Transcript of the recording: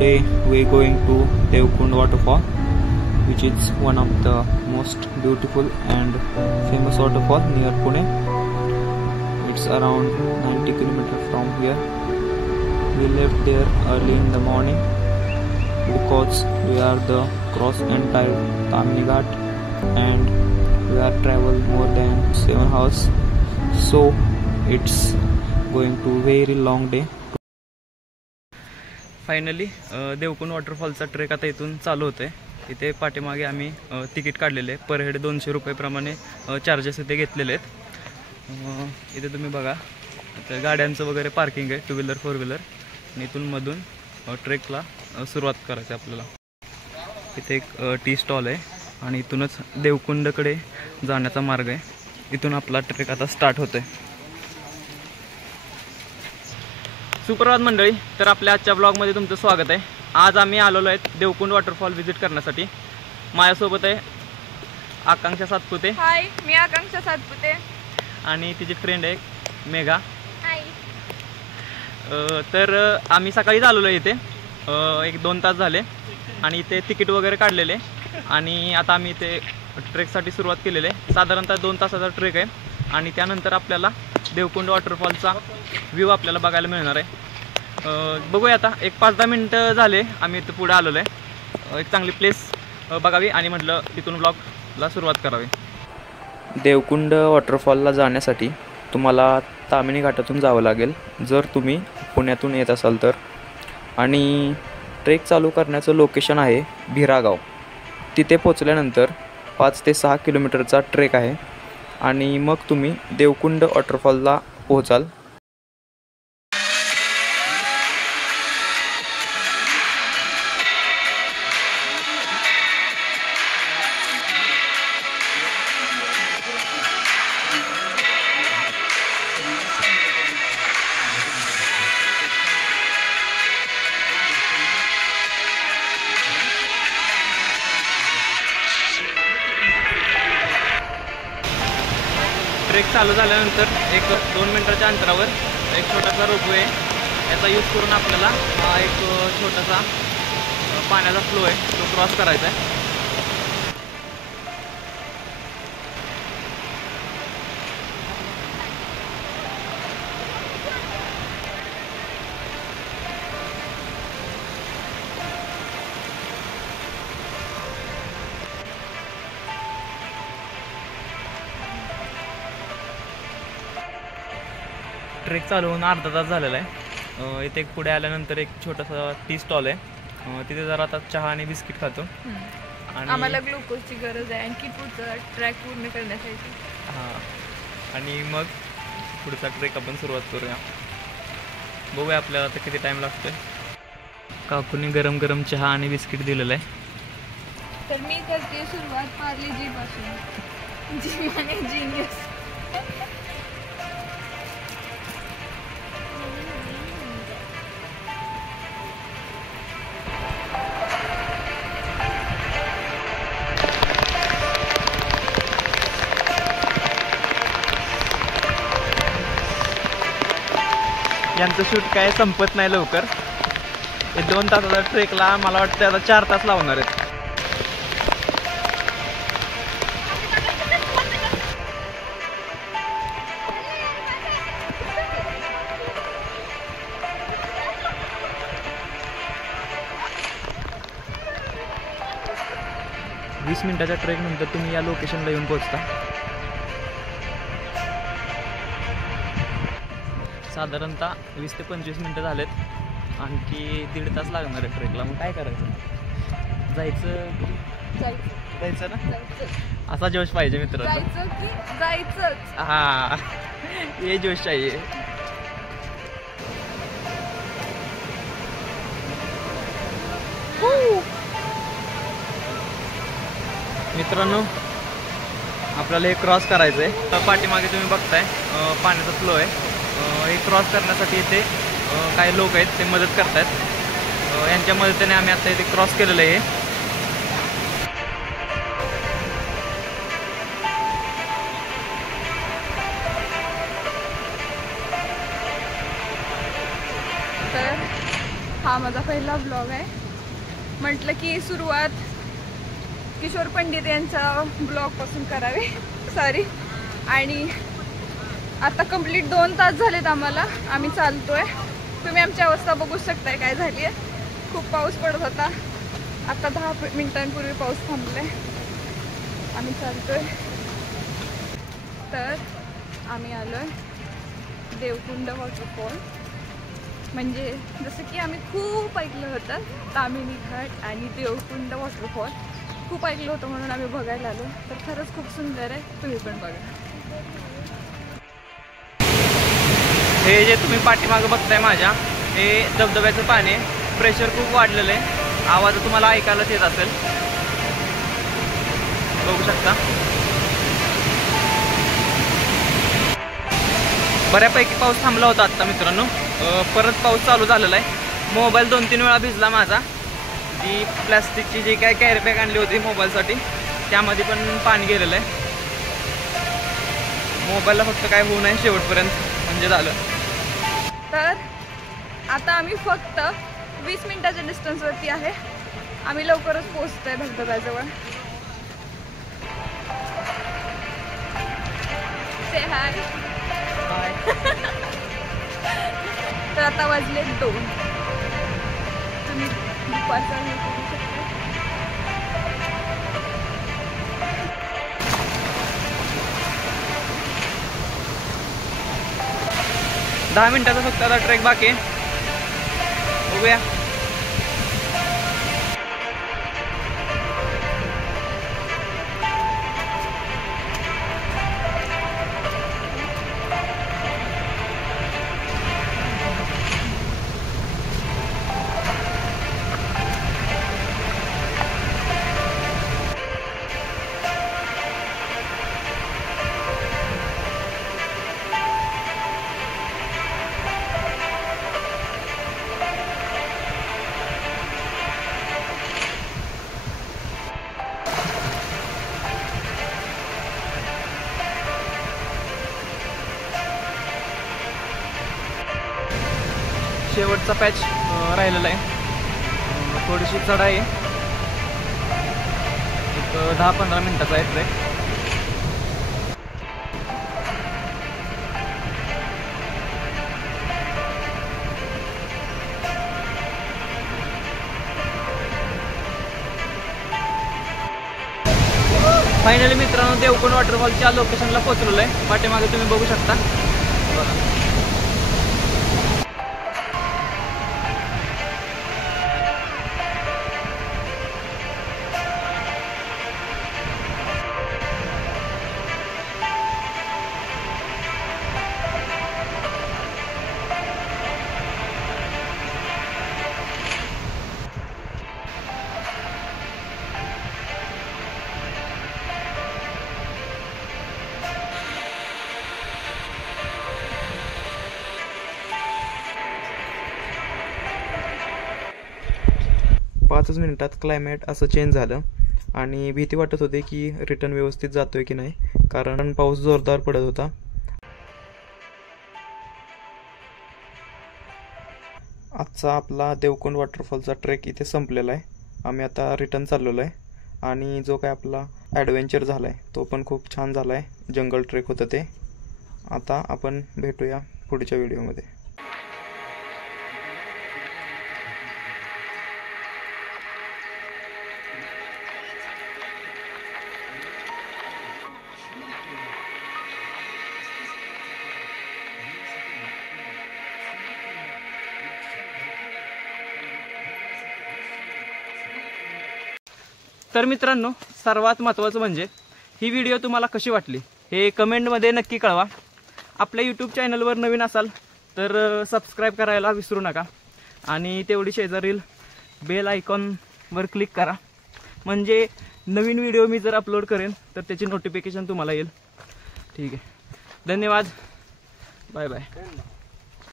today we are going to Devkund waterfall, which is one of the most beautiful and famous waterfall near Pune. It's around 90 km from here. We left there early in the morning because we are the cross entire Tamini Ghat and we are travel more than 7 hours, so it's going to very long day. Finally Devkund वॉटरफॉलचा trek आता इथून चालू होतोय. इथे पाठीमागे आम्ही ticket काढलेले आहे. पर हेड 200 रुपये प्रमाणे चार्जेस इथे घेतलेले आहेत. इथे तुम्ही बघा आता गाड्यांचं वगैरे पार्किंग आहे, 2 व्हीलर 4 व्हीलर. आणि इथून मधून ट्रेकला सुरुवात करायची आपल्याला. इथे एक टी स्टॉल आहे आणि इथूनच देवकुंडकडे जाण्याचा मार्ग आहे. इथून आपला ट्रेक आता स्टार्ट होतोय. सुप्रभात मंडळी, तर आपल्या आजच्या ब्लॉगमध्ये तुमचं स्वागत आहे. आज आम्ही आलेलो आहेत देवकुंड वॉटरफॉल व्हिजिट करण्यासाठी. माझ्यासोबत आहे आकांक्षा सातपुते. हाय, मी आकांक्षा सातपुते. आणि तिची फ्रेंड आहे मेघा. हाय. तर आम्ही सकाळीच आलेलो आहे इथे. 1-2 तास झाले आणि इथे तिकीट वगैरे काढलेले आणि आता आम्ही इथे ट्रेकसाठी सुरुवात केलेली आहे. साधारणतः 2 तासाचा ट्रेक आहे आणि त्यानंतर आपल्याला देवकुंड वॉटरफॉलचा व्ह्यू आपल्याला बघायला मिळणार आहे. बघूया आता. एक 5-10 मिनटं झाले आम्ही इथं पुढे आलेलो आहे. एक चांगली प्लेस बघावी आणि म्हटलं तिथून ब्लॉगला सुरुवात करावी. देवकुंड वॉटरफॉलला जाण्यासाठी तुम्हाला तामिनी घाटातून जावं लागेल जर तुम्ही पुण्यातून येत असाल तर. आणि ट्रेक चालू करण्याचं लोकेशन आहे भिरागाव. तिथे पोचल्यानंतर 5 ते 6 किलोमीटरचा ट्रेक आहे आणि मग तुम्ही देवकुंड वॉटरफॉलला पोहोचाल. ट्रेक चालू झाल्यानंतर 1-2 मिनटाच्या अंतरावर एक छोटासा रोपवे आहे. याचा यूज करून आपल्याला हा एक छोटासा पाण्याचा फ्लो आहे तो क्रॉस करायचा आहे. ट्रेक चालू होऊन अर्धा तास झालेला आहे. इथे पुढे आल्यानंतर एक छोटासा टी स्टॉल आहे. तिथे जरा आता चहा आणि बिस्किट खातो. आणि आम्हाला ग्लुकोजची गरज आहे आणखी पुढचा ट्रॅक पूर्ण करण्यासाठी. हां, आणि मग पुढचा ट्रेक आपण सुरुवात करूया. बघूया आपल्याला आता किती टाईम लागतोय. काकूने गरम गरम चहा आणि बिस्किट दिलेलं आहे. तर मी करते सुरुवात पार्लेजी पासून. जीनियस. यांचं शूट काय संपत नाही लवकर. हे 2 तासाचा ट्रेकला मला वाटतं आता 4 तास लावणार आहेत. वीस मिनिटाच्या ट्रेक नंतर तुम्ही या लोकेशनला येऊन पोहोचता. साधारणतः 20 ते 25 मिनटं झालेत. आणखी 1.5 तास लागणार आहे ट्रेकला. मग काय करायचं? जायचं ना. असा जोश पाहिजे मित्रांनो. हा, ये जोश चाहिए. मित्रांनो, आपल्याला हे क्रॉस करायचं आहे. पाठीमागे तुम्ही बघताय पाण्याचा फ्लो आहे. हे क्रॉस करण्यासाठी इथे काही लोक आहेत, ते मदत करतात. यांच्या मदतीने आम्ही आता इथे क्रॉस केलेलं आहे. हा माझा पहिला ब्लॉग आहे. म्हटलं की सुरुवात किशोर पंडित यांचा ब्लॉगपासून करावी. सॉरी. आणि आता कंप्लीट 2 तास झालेत आम्हाला. आम्ही चालतोय. तुम्ही आमची अवस्था बघू शकताय काय झाली आहे. खूप पाऊस पडत होता. आता 10 मिनिटांपूर्वी पाऊस थांबलाय. आम्ही चालतोय. तर आम्ही आलोय देवकुंड वॉटरफॉल. म्हणजे जसं की आम्ही खूप ऐकलं होतं तामिनी घाट आणि देवकुंड वॉटरफॉल खूप ऐकलं होतं म्हणून आम्ही बघायला आलो. तर खरंच खूप सुंदर आहे. तुम्ही पण बघा. हे जे तुम्ही पाठीमागं बघताय माझ्या हे धबधब्याचं पाणी आहे. प्रेशर खूप वाढलेलं आहे. आवाज तुम्हाला ऐकायलाच येत असेल. बघू शकता. बऱ्यापैकी पाऊस थांबला होता आत्ता मित्रांनो. परत पाऊस चालू झालेला आहे. मोबाईल 2-3 वेळा भिजला माझा. जी प्लॅस्टिकची जी काय कॅरी बॅग आणली होती मोबाईलसाठी त्यामध्ये पण पाणी गेलेलं आहे. मोबाईलला फक्त काय होऊ नये शेवटपर्यंत म्हणजे झालं. तर आता आम्ही फक्त 20 मिनिटाच्या डिस्टन्सवरती आहे. आम्ही लवकरच पोहोचतोय धबधब्याजवळ. से हाय. तर आता वाजले 2. तुम्ही दुपारचा हे करू शकता. दहा मिनिटाचा फक्त आता ट्रेक बाकी आहे. बघूया. शेवटचा पॅच राहिलेला आहे. थोडीशी चढाई आहे. एक 10-15 मिनिटाचा आहे ट्रेक. फायनली मित्रांनो देवकुंड वॉटरफॉलच्या लोकेशनला पोहोचलेलो आहे. पाठीमागे तुम्ही बघू शकता. बघा. पाचच मिनिटात क्लायमेट असं चेंज झालं आणि भीती वाटत होती की रिटर्न व्यवस्थित जातोय की नाही, कारण पाऊस जोरदार पडत होता. आजचा आपला देवकुंड वॉटरफॉलचा ट्रेक इथे संपलेला आहे. आम्ही आता रिटर्न चाललेलो आहे आणि जो काय आपला ॲडव्हेंचर झाला आहे तो पण खूप छान झाला आहे. जंगल ट्रेक होतं ते. आता आपण भेटूया पुढच्या व्हिडिओमध्ये. तर मित्रांनो, सर्वात महत्त्वाचं म्हणजे ही व्हिडिओ तुम्हाला कशी वाटली हे कमेंटमध्ये नक्की कळवा. आपल्या यूट्यूब चॅनलवर नवीन असाल तर सबस्क्राईब करायला विसरू नका आणि तेवढी शेजारील बेल आयकॉनवर क्लिक करा, म्हणजे नवीन व्हिडिओ मी जर अपलोड करेन तर त्याची नोटिफिकेशन तुम्हाला येईल. ठीक आहे, धन्यवाद. Bye bye.